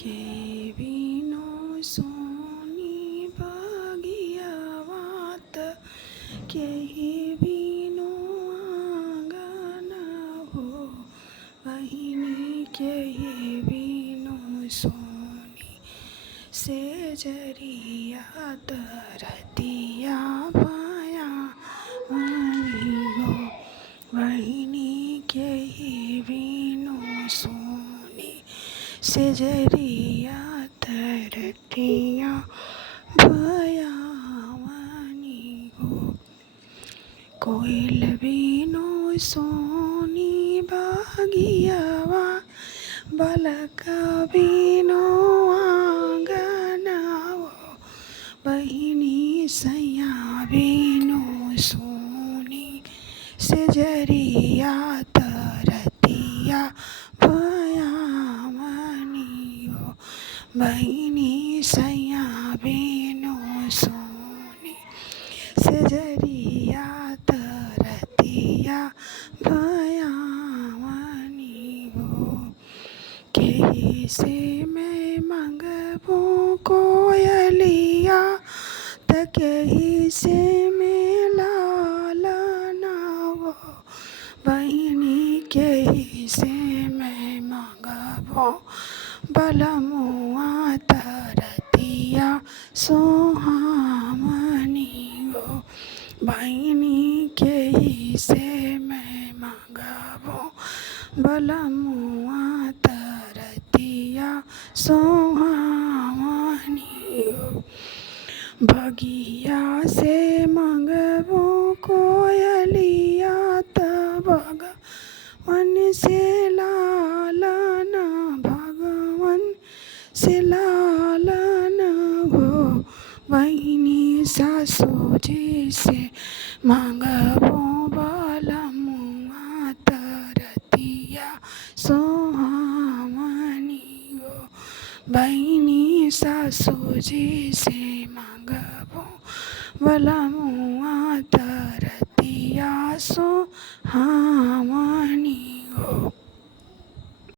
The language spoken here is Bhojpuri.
के बिनो सोनी बगियावात केही बिनो आँगन हो बहिनी केही बिनो सोनी से जरिया तरतिया पाया मनी हो बहिनी केही बिनो सोनी से जरिया तरतिया पाया मनी हो कोयल बिनो सोनी बगियावा बालक बिनो आँगन हो बहिनी सैया बिनो सोनी से जरिया तरतिया पाया मनी हो बहिनी सैया बिनो सोनी से जरिया तरतिया पाया मनी हो केही से मैं मंगबू कोयलिया त केही से मैं लालना हो बहिनी केही से मैं मंगबू बलमुआ तरतिया सोहामनी हो बहिनी केही से मैं मंगबू बलमुआ तरतिया सोहामनी हो बगिया से मंगबू कोयलिया त भगवन से लालना भगवन से लालना हो बहिनी सासू जी से मंगबू बलमुआ तरतिया सोहामनी हो बहिनी सासू जी से मंगबू बलमुआ तरतिया सोहामनी